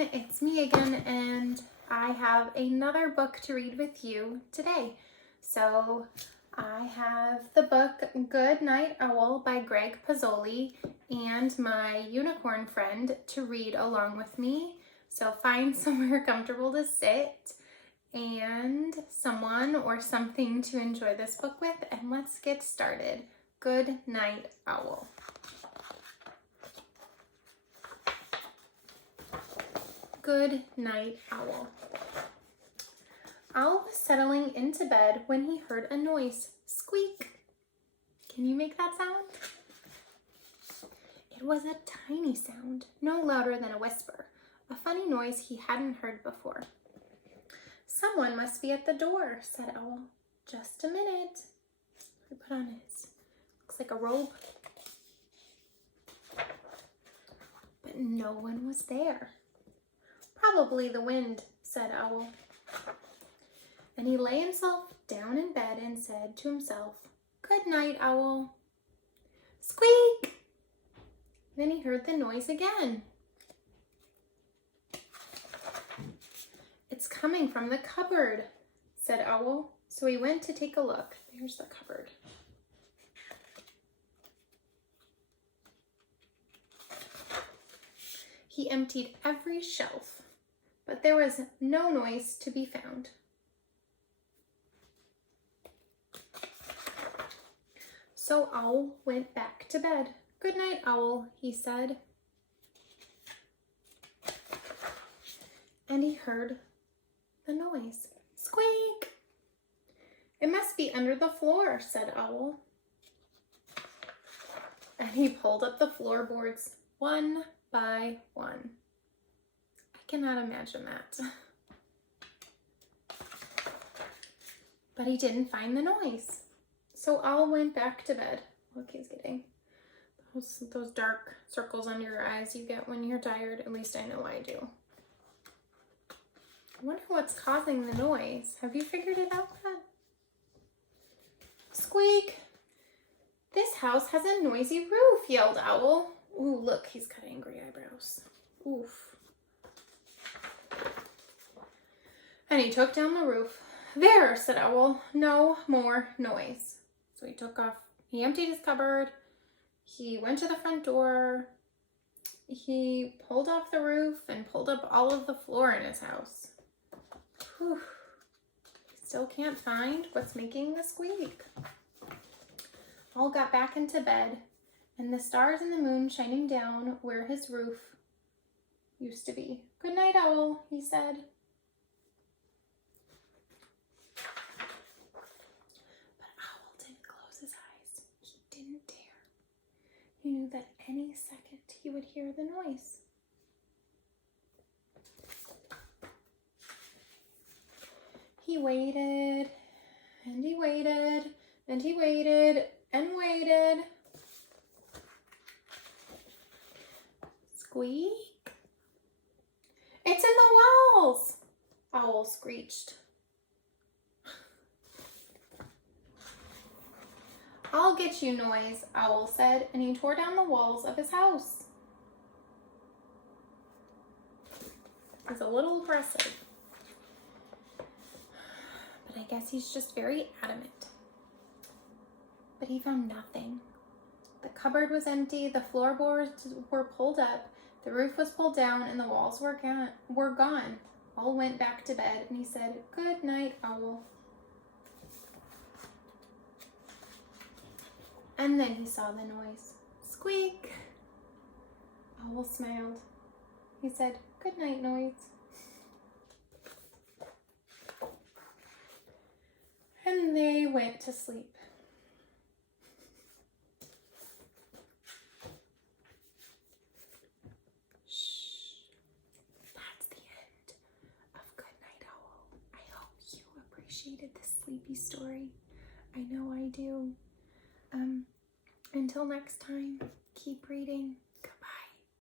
everyone, it's me again, and I have another book to read with you today. So I have the book Good Night Owl by Greg Pizzoli and my unicorn friend to read along with me. So find somewhere comfortable to sit and someone or something to enjoy this book with, and let's get started. Good Night Owl. Good Night Owl. Owl was settling into bed when he heard a noise. Squeak! Can you make that sound? It was a tiny sound, no louder than a whisper, a funny noise he hadn't heard before. Someone must be at the door, said Owl. Just a minute. He put on his, looks like a robe. But no one was there. Probably the wind, said Owl. And he lay himself down in bed and said to himself, Good night, Owl. Squeak! Then he heard the noise again. It's coming from the cupboard, said Owl. So he went to take a look. There's the cupboard. He emptied every shelf, but there was no noise to be found. So Owl went back to bed. Good night, Owl, he said. And he heard the noise. Squeak! It must be under the floor, said Owl. And he pulled up the floorboards one by one. I cannot imagine that. But he didn't find the noise. So Owl went back to bed. Look, he's getting those dark circles under your eyes you get when you're tired. At least I know I do. I wonder what's causing the noise. Have you figured it out yet? Squeak! This house has a noisy roof, yelled Owl. Ooh, look, he's got angry eyebrows. Oof. And he took down the roof. There, said Owl, no more noise. So he emptied his cupboard. He went to the front door. He pulled off the roof and pulled up all of the floor in his house. Whew. He still can't find what's making the squeak. Owl got back into bed, and the stars and the moon shining down where his roof used to be. Good night, Owl, he said. But Owl didn't close his eyes. He didn't dare. He knew that any second he would hear the noise. He waited, and he waited, and he waited, and waited. Squeak! It's in the walls! Owl screeched. I'll get you, noise, Owl said, and he tore down the walls of his house. He's a little aggressive, but I guess he's just very adamant. But he found nothing. The cupboard was empty, the floorboards were pulled up, the roof was pulled down, and the walls were gone. Owl went back to bed, and he said, Good night, Owl. And then he saw the noise. Squeak! Owl smiled. He said, Good night, noise. And they went to sleep. Appreciated this sleepy story. I know I do. Until next time, keep reading.